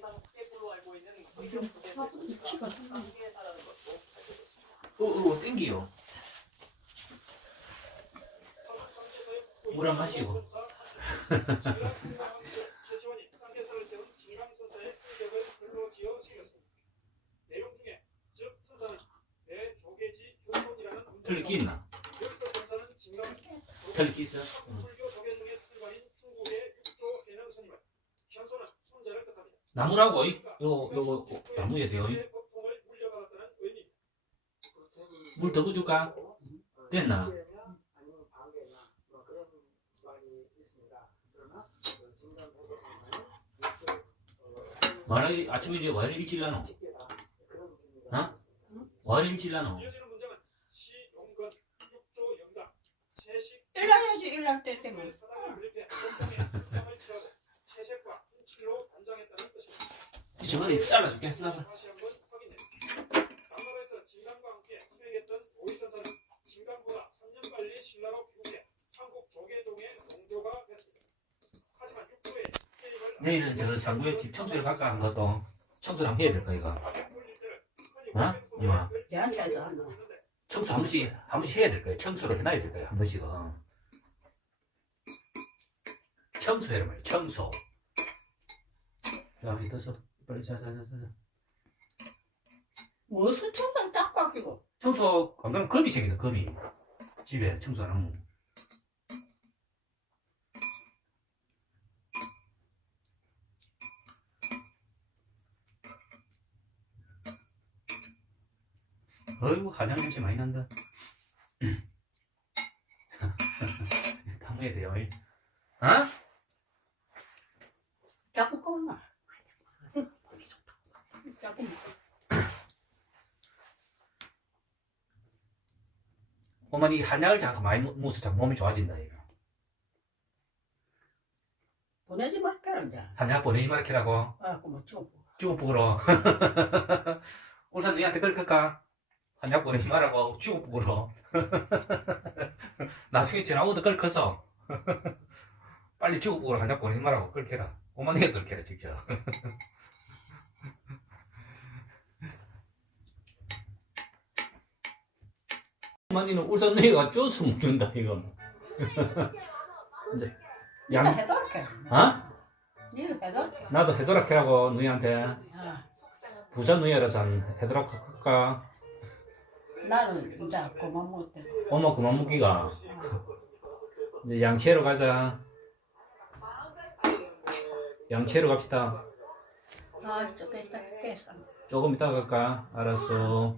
예상 스케줄로 알고 있는 의료 부대 이치가 상계사라는 것도 밝혀졌습니다. 어, 어, 땡기요. 물한 마시고. 끼 있나? 끼 있어? 불 나무라고, 이, 요거, 요거, 어, 나무에 돼요. 이. 법통을 물려받았다는 의미입니다. 물더 부줄까? 됐나? 와이리 아침에 이제 와이리 일찍 나노? 어? 와이리 일찍 채식 일나야지 일날 때 때문에 사당을 물립해 법통에 부담을 취하고 채색과 훈칠로 단장했다는 뜻입니다. 이 저거를 잘라줄게. 나봐. 다시 한번 확인해. 남나라에서 진강과 함께 수행했던 오이선사는 진강보다 3년 빨리 신라로 귀국해 한국 조계종의 종조가 됐습니다. 하지만 육조의 게임을 내일은 저 장구에 집 청소를 갈까 한 것도 청소를 한번 해야 될까 이거 어? 엄마 내한테 하나 청소 한 번씩 한 번씩 해야 될 거야 청소를 해놔야 될 거야 한 번씩은 청소해라 말이야 청소 자 여기 떠서 빨리 자자자자 무슨 청소를 딱 깎이고 청소 안 그러면 금이 생긴다 금이. 집에 청소 안 하면. 어이구 한약 냄새 많이 난다. 담아야 돼요 이. 어? 자꾸 꺼나 자꾸 어머니 한약을 자꾸 많이 먹- 먹어서 자꾸 몸이 좋아진다 이거. 보내지 말게라 이제. 한약 보내지 말게라고? 아 그만 쳐 죽어부으러? 울산 너희한테 그럴까? 한약 보내지 말라고 죽어부으러? 나중에 오도 끌커서? 빨리 죽어부으러 한약 보내지 말라고 끌게라. 어머니가 끌게라 직접 어머니는 울산 너희가 쪼스 먹는다 이거 이제 니가 양 해도록 해. 어? 니가 해도록 해 나도 해도록 해라고 너희한테. 아, 부산 너희라서 해도록 할까? 나는 이제 그만 못해. 엄마 그만 먹기가. 이제 양치하러 가자. 양치하러 갑시다. 아 저게 딱 깼어 조금 이따 갈까? 알았어